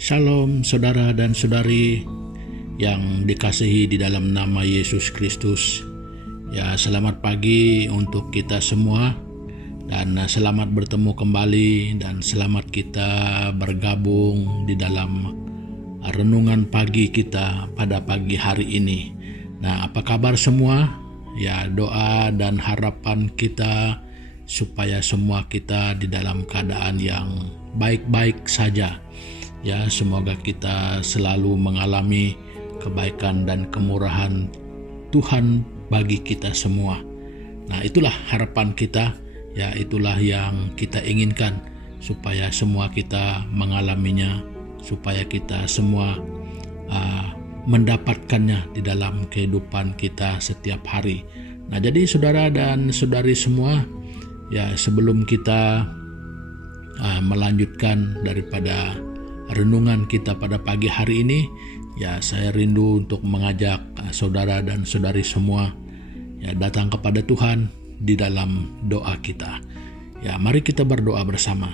Shalom saudara dan saudari yang dikasihi di dalam nama Yesus Kristus. Ya, selamat pagi untuk kita semua dan selamat bertemu kembali dan selamat kita bergabung di dalam renungan pagi kita pada pagi hari ini. Nah, apa kabar semua? Ya, doa dan harapan kita supaya semua kita di dalam keadaan yang baik-baik saja. Ya, semoga kita selalu mengalami kebaikan dan kemurahan Tuhan bagi kita semua. Nah, itulah harapan kita, ya itulah yang kita inginkan supaya semua kita mengalaminya, supaya kita semua mendapatkannya di dalam kehidupan kita setiap hari. Nah, jadi saudara dan saudari semua, ya sebelum kita melanjutkan daripada renungan kita pada pagi hari ini, ya saya rindu untuk mengajak saudara dan saudari semua ya datang kepada Tuhan di dalam doa kita. Ya, mari kita berdoa bersama.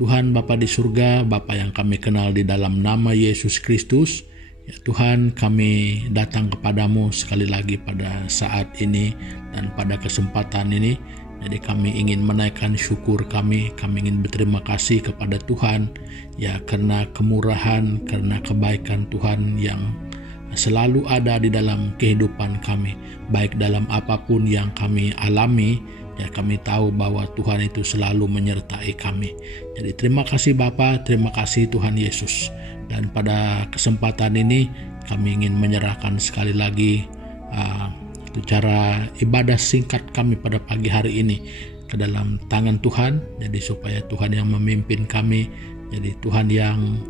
Tuhan Bapa di surga, Bapa yang kami kenal di dalam nama Yesus Kristus, ya Tuhan, kami datang kepadamu sekali lagi pada saat ini dan pada kesempatan ini. Jadi kami ingin menaikkan syukur kami ingin berterima kasih kepada Tuhan ya karena kemurahan, karena kebaikan Tuhan yang selalu ada di dalam kehidupan kami, baik dalam apapun yang kami alami. Ya, kami tahu bahwa Tuhan itu selalu menyertai kami. Jadi terima kasih Bapa, terima kasih Tuhan Yesus. Dan pada kesempatan ini kami ingin menyerahkan sekali lagi cara ibadah singkat kami pada pagi hari ini ke dalam tangan Tuhan. Jadi supaya Tuhan yang memimpin kami, jadi Tuhan yang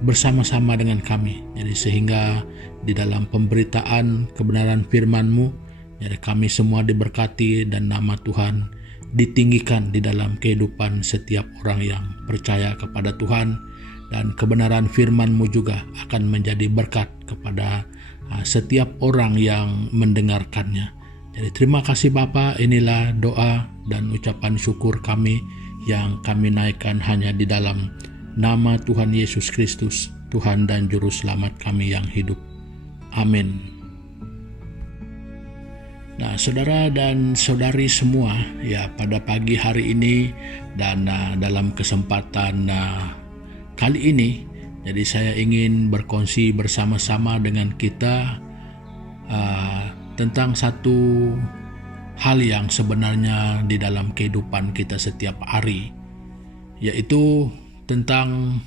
bersama-sama dengan kami. Jadi sehingga di dalam pemberitaan kebenaran firman-Mu, jadi kami semua diberkati dan nama Tuhan ditinggikan di dalam kehidupan setiap orang yang percaya kepada Tuhan, dan kebenaran firman-Mu juga akan menjadi berkat kepada setiap orang yang mendengarkannya. Jadi terima kasih Bapa, inilah doa dan ucapan syukur kami yang kami naikkan hanya di dalam nama Tuhan Yesus Kristus, Tuhan dan Juru Selamat kami yang hidup. Amin. Nah, saudara dan saudari semua, ya pada pagi hari ini dan dalam kesempatan kali ini, jadi saya ingin berkongsi bersama-sama dengan kita tentang satu hal yang sebenarnya di dalam kehidupan kita setiap hari, yaitu tentang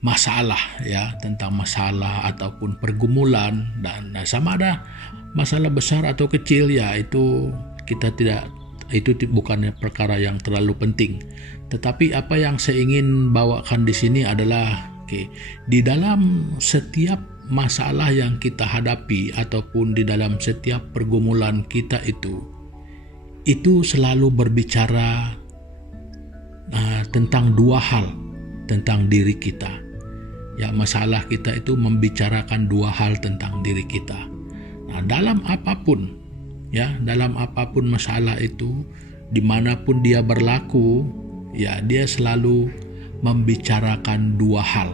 masalah, ya tentang masalah ataupun pergumulan. Dan sama ada masalah besar atau kecil, ya itu bukannya perkara yang terlalu penting. Tetapi apa yang saya ingin bawakan di sini adalah di dalam setiap masalah yang kita hadapi ataupun di dalam setiap pergumulan kita itu selalu berbicara tentang dua hal, tentang diri kita. Ya, masalah kita itu membicarakan dua hal tentang diri kita. Nah, dalam apapun masalah itu, dimanapun dia berlaku, ya dia selalu membicarakan dua hal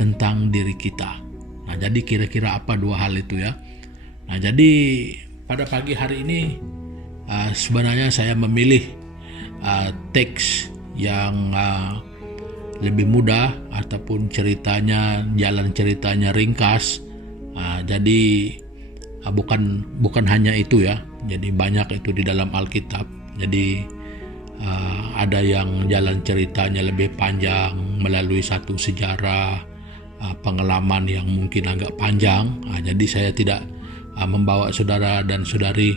tentang diri kita. Nah, jadi kira-kira apa dua hal itu ya? Nah, jadi pada pagi hari ini sebenarnya saya memilih teks yang lebih mudah ataupun jalan ceritanya ringkas. Jadi bukan hanya itu ya. Jadi banyak itu di dalam Alkitab. Jadi ada yang jalan ceritanya lebih panjang melalui satu sejarah, pengalaman yang mungkin agak panjang. Jadi saya tidak membawa saudara dan saudari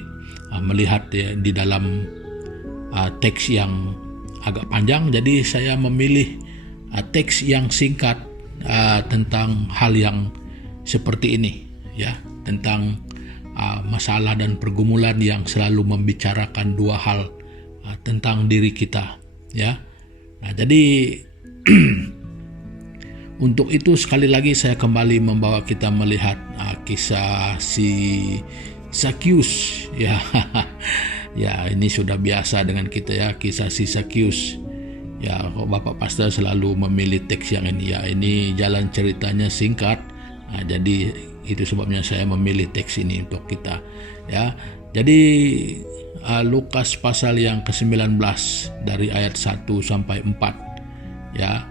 melihat di dalam teks yang agak panjang. Jadi saya memilih teks yang singkat tentang hal yang seperti ini, ya, tentang masalah dan pergumulan yang selalu membicarakan dua hal tentang diri kita, ya. Nah, jadi untuk itu sekali lagi saya kembali membawa kita melihat kisah si Zakius, ya. Ya, ini sudah biasa dengan kita ya, kisah si Zakius. Ya, kok Bapak Pastor selalu memilih teks yang ini? Ya, ini jalan ceritanya singkat. Nah, jadi itu sebabnya saya memilih teks ini untuk kita. Ya, jadi Lukas pasal yang ke-19 dari ayat 1 sampai 4. Ya,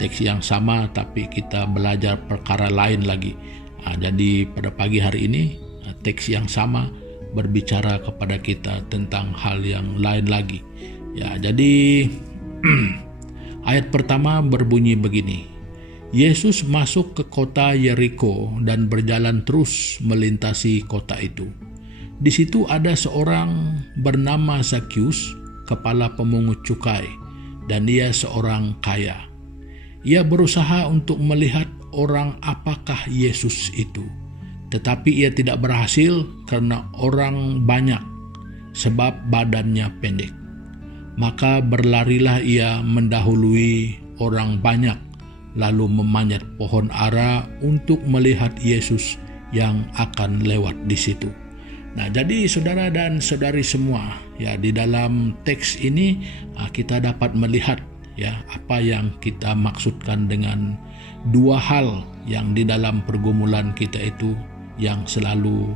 teks yang sama tapi kita belajar perkara lain lagi. Jadi pada pagi hari ini teks yang sama berbicara kepada kita tentang hal yang lain lagi. Ya, jadi ayat pertama berbunyi begini. Yesus masuk ke kota Yeriko dan berjalan terus melintasi kota itu. Di situ ada seorang bernama Zakius, kepala pemungut cukai, dan dia seorang kaya. Ia berusaha untuk melihat orang apakah Yesus itu, tetapi ia tidak berhasil karena orang banyak, sebab badannya pendek. Maka berlarilah ia mendahului orang banyak, lalu memanjat pohon ara untuk melihat Yesus yang akan lewat di situ. Nah, jadi saudara dan saudari semua, ya, di dalam teks ini kita dapat melihat ya apa yang kita maksudkan dengan dua hal yang di dalam pergumulan kita itu yang selalu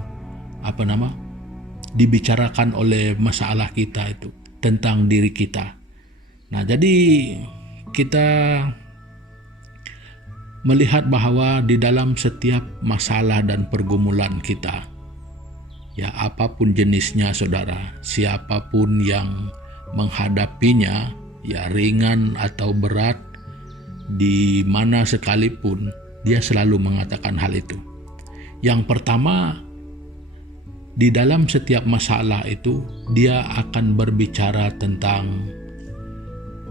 dibicarakan oleh masalah kita itu tentang diri kita. Nah, jadi kita melihat bahwa di dalam setiap masalah dan pergumulan kita, ya apapun jenisnya saudara, siapapun yang menghadapinya, ya ringan atau berat, di mana sekalipun, dia selalu mengatakan hal itu. Yang pertama, di dalam setiap masalah itu, dia akan berbicara tentang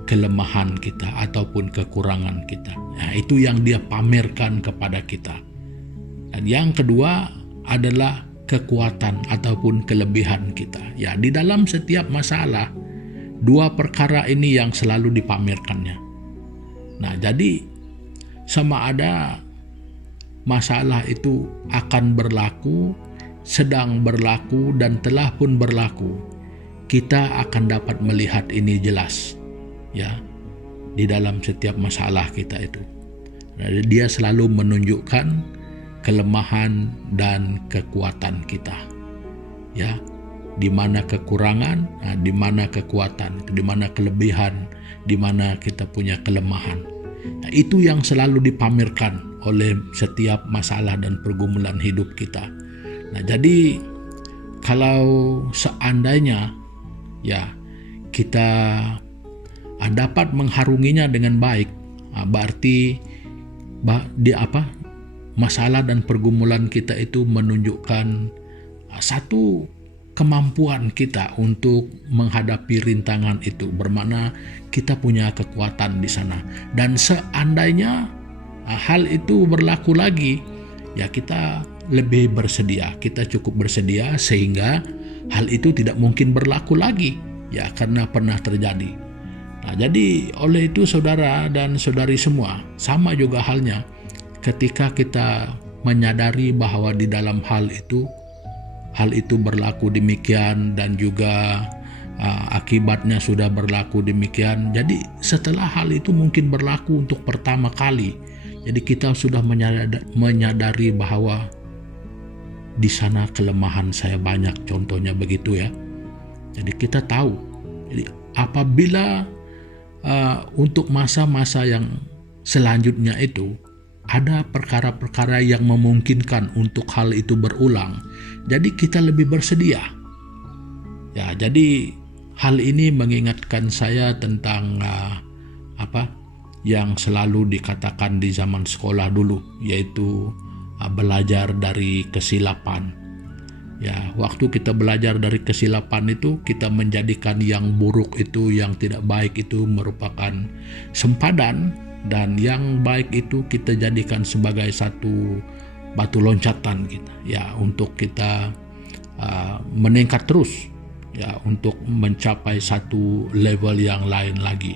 kelemahan kita ataupun kekurangan kita. Nah, itu yang dia pamerkan kepada kita. Dan yang kedua adalah kekuatan ataupun kelebihan kita. Ya, di dalam setiap masalah, dua perkara ini yang selalu dipamerkannya. Nah, jadi sama ada masalah itu akan berlaku, sedang berlaku, dan telah pun berlaku, kita akan dapat melihat ini jelas, ya, di dalam setiap masalah kita itu. Dia selalu menunjukkan kelemahan dan kekuatan kita, ya, di mana kekurangan, di mana kekuatan, di mana kelebihan, di mana kita punya kelemahan. Nah, itu yang selalu dipamerkan oleh setiap masalah dan pergumulan hidup kita. Nah, jadi kalau seandainya ya kita dapat mengharunginya dengan baik, berarti masalah dan pergumulan kita itu menunjukkan satu kemampuan kita untuk menghadapi rintangan itu, bermakna kita punya kekuatan di sana. Dan seandainya hal itu berlaku lagi, ya kita lebih bersedia, kita cukup bersedia sehingga hal itu tidak mungkin berlaku lagi, ya, karena pernah terjadi. Nah, jadi oleh itu saudara dan saudari semua, sama juga halnya ketika kita menyadari bahwa di dalam hal itu berlaku demikian dan juga akibatnya sudah berlaku demikian. Jadi setelah hal itu mungkin berlaku untuk pertama kali, jadi kita sudah menyadari bahwa di sana kelemahan saya banyak, contohnya begitu ya. Jadi kita tahu. Jadi apabila untuk masa-masa yang selanjutnya itu ada perkara-perkara yang memungkinkan untuk hal itu berulang, jadi kita lebih bersedia. Ya, jadi hal ini mengingatkan saya tentang yang selalu dikatakan di zaman sekolah dulu, yaitu belajar dari kesilapan. Ya, waktu kita belajar dari kesilapan itu, kita menjadikan yang buruk itu, yang tidak baik itu merupakan sempadan, dan yang baik itu kita jadikan sebagai satu batu loncatan kita, ya, untuk kita meningkat terus, ya, untuk mencapai satu level yang lain lagi.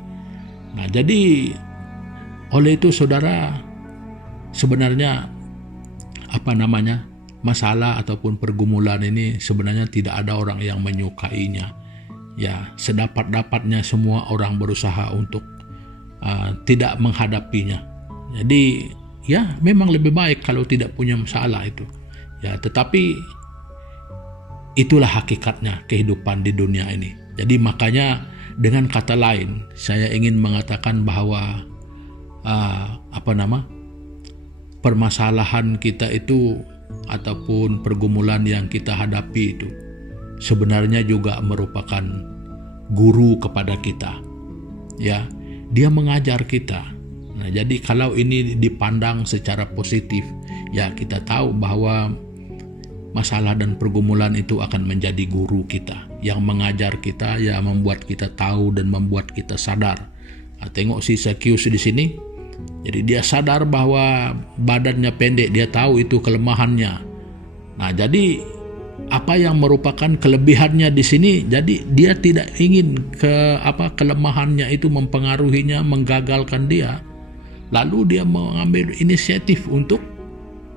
Nah, jadi oleh itu saudara, sebenarnya masalah ataupun pergumulan ini sebenarnya tidak ada orang yang menyukainya. Ya, sedapat-dapatnya semua orang berusaha untuk tidak menghadapinya. Jadi ya memang lebih baik kalau tidak punya masalah itu. Ya, tetapi itulah hakikatnya kehidupan di dunia ini. Jadi makanya dengan kata lain saya ingin mengatakan bahwa permasalahan kita itu ataupun pergumulan yang kita hadapi itu sebenarnya juga merupakan guru kepada kita. Ya, dia mengajar kita. Nah, jadi kalau ini dipandang secara positif, ya kita tahu bahwa masalah dan pergumulan itu akan menjadi guru kita yang mengajar kita, ya membuat kita tahu dan membuat kita sadar. Nah, tengok si Zakius di sini. Jadi dia sadar bahwa badannya pendek, dia tahu itu kelemahannya. Nah, jadi apa yang merupakan kelebihannya di sini, jadi dia tidak ingin kelemahannya itu mempengaruhinya, menggagalkan dia. Lalu dia mengambil inisiatif untuk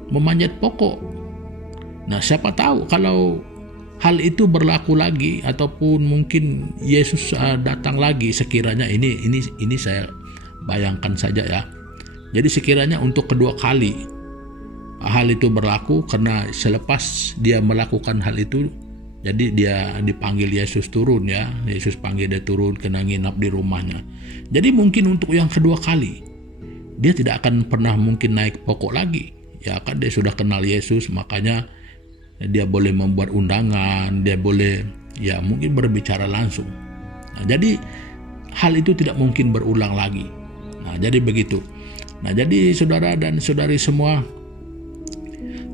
memanjat pokok. Nah, siapa tahu kalau hal itu berlaku lagi ataupun mungkin Yesus datang lagi sekiranya ini saya bayangkan saja ya. Jadi sekiranya untuk kedua kali hal itu berlaku, karena selepas dia melakukan hal itu, jadi dia dipanggil Yesus turun ya. Yesus panggil dia turun, kena nginap di rumahnya. Jadi mungkin untuk yang kedua kali dia tidak akan pernah mungkin naik pokok lagi. Ya kan, dia sudah kenal Yesus, makanya dia boleh membuat undangan, dia boleh ya mungkin berbicara langsung. Nah, jadi hal itu tidak mungkin berulang lagi. Nah, jadi begitu. Nah, jadi saudara dan saudari semua,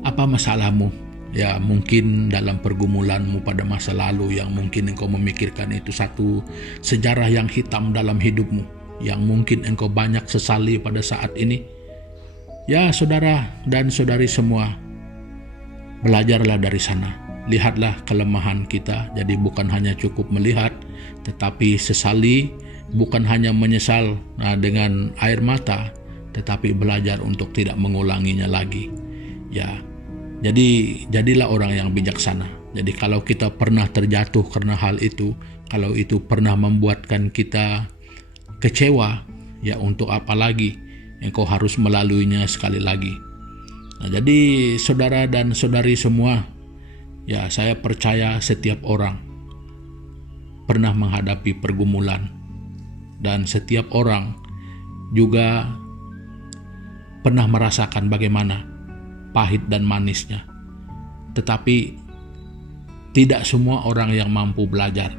apa masalahmu? Ya mungkin dalam pergumulanmu pada masa lalu yang mungkin engkau memikirkan itu satu sejarah yang hitam dalam hidupmu, yang mungkin engkau banyak sesali pada saat ini. Ya saudara dan saudari semua, belajarlah dari sana. Lihatlah kelemahan kita. Jadi bukan hanya cukup melihat, tetapi sesali, bukan hanya menyesal dengan air mata, tetapi belajar untuk tidak mengulanginya lagi. Ya, jadi jadilah orang yang bijaksana. Jadi kalau kita pernah terjatuh karena hal itu, kalau itu pernah membuatkan kita kecewa, ya untuk apa lagi engkau harus melaluinya sekali lagi. Nah, jadi saudara dan saudari semua, ya saya percaya setiap orang pernah menghadapi pergumulan, dan setiap orang juga pernah merasakan bagaimana pahit dan manisnya. Tetapi tidak semua orang yang mampu belajar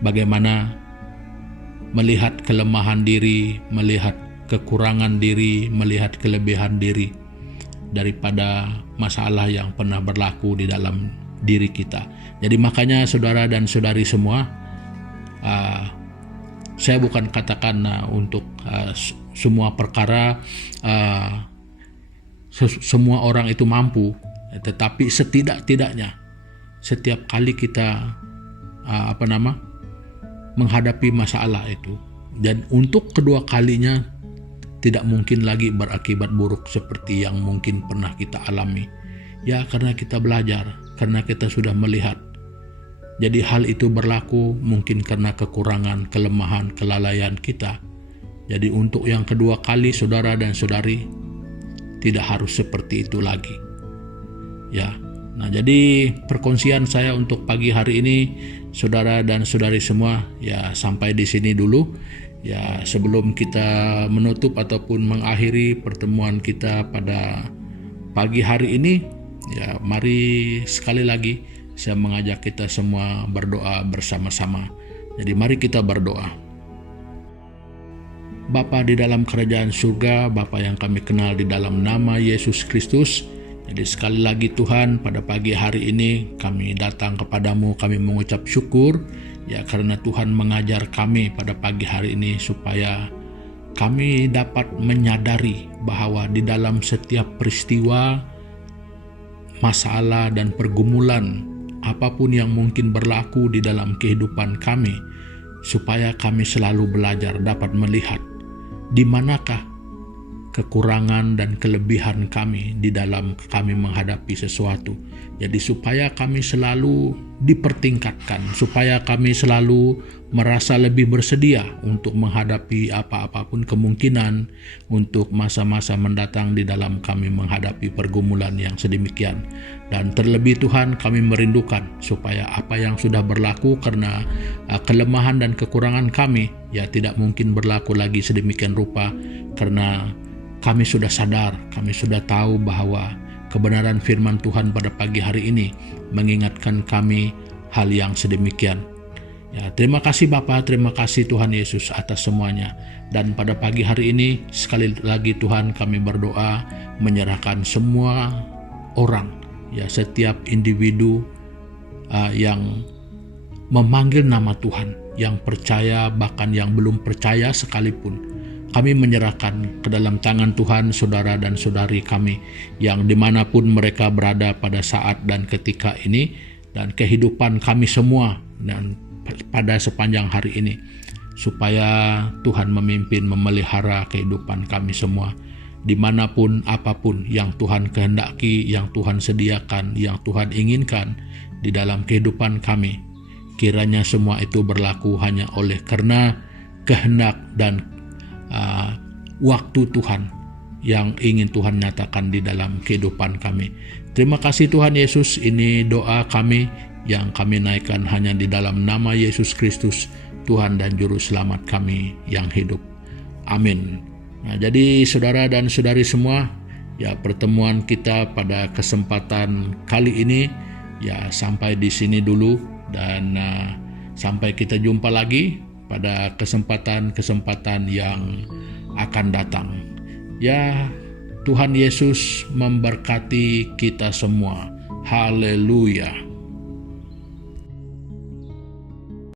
bagaimana melihat kelemahan diri, melihat kekurangan diri, melihat kelebihan diri daripada masalah yang pernah berlaku di dalam diri kita. Jadi makanya saudara dan saudari semua, saya bukan katakan untuk semua perkara semua orang itu mampu, tetapi setidak-tidaknya setiap kali kita menghadapi masalah itu, dan untuk kedua kalinya tidak mungkin lagi berakibat buruk seperti yang mungkin pernah kita alami. Ya karena kita belajar, karena kita sudah melihat. Jadi hal itu berlaku mungkin karena kekurangan, kelemahan, kelalaian kita. Jadi untuk yang kedua kali saudara dan saudari tidak harus seperti itu lagi. Ya. Nah, jadi perkongsian saya untuk pagi hari ini saudara dan saudari semua ya sampai di sini dulu. Ya, sebelum kita menutup ataupun mengakhiri pertemuan kita pada pagi hari ini, ya mari sekali lagi saya mengajak kita semua berdoa bersama-sama. Jadi mari kita berdoa. Bapa di dalam kerajaan surga, Bapa yang kami kenal di dalam nama Yesus Kristus. Jadi sekali lagi Tuhan, pada pagi hari ini kami datang kepadamu, kami mengucap syukur ya karena Tuhan mengajar kami pada pagi hari ini supaya kami dapat menyadari bahwa di dalam setiap peristiwa, masalah dan pergumulan apapun yang mungkin berlaku di dalam kehidupan kami, supaya kami selalu belajar dapat melihat di manakah kekurangan dan kelebihan kami di dalam kami menghadapi sesuatu. Jadi supaya kami selalu dipertingkatkan, supaya kami selalu merasa lebih bersedia untuk menghadapi apapun kemungkinan untuk masa-masa mendatang di dalam kami menghadapi pergumulan yang sedemikian. Dan terlebih Tuhan, kami merindukan supaya apa yang sudah berlaku karena kelemahan dan kekurangan kami ya tidak mungkin berlaku lagi sedemikian rupa, karena kami sudah sadar, kami sudah tahu bahwa kebenaran firman Tuhan pada pagi hari ini mengingatkan kami hal yang sedemikian. Ya, terima kasih Bapa, terima kasih Tuhan Yesus atas semuanya. Dan pada pagi hari ini sekali lagi Tuhan, kami berdoa menyerahkan semua orang, ya setiap individu yang memanggil nama Tuhan, yang percaya bahkan yang belum percaya sekalipun. Kami menyerahkan ke dalam tangan Tuhan saudara dan saudari kami yang dimanapun mereka berada pada saat dan ketika ini, dan kehidupan kami semua dan pada sepanjang hari ini, supaya Tuhan memimpin memelihara kehidupan kami semua dimanapun apapun yang Tuhan kehendaki, yang Tuhan sediakan, yang Tuhan inginkan di dalam kehidupan kami. Kiranya semua itu berlaku hanya oleh karena kehendak dan waktu Tuhan yang ingin Tuhan nyatakan di dalam kehidupan kami. Terima kasih Tuhan Yesus, ini doa kami yang kami naikkan hanya di dalam nama Yesus Kristus, Tuhan dan Juru Selamat kami yang hidup. Amin. Nah, jadi saudara dan saudari semua, ya pertemuan kita pada kesempatan kali ini ya sampai di sini dulu, dan sampai kita jumpa lagi pada kesempatan-kesempatan yang akan datang. Ya, Tuhan Yesus memberkati kita semua. Haleluya.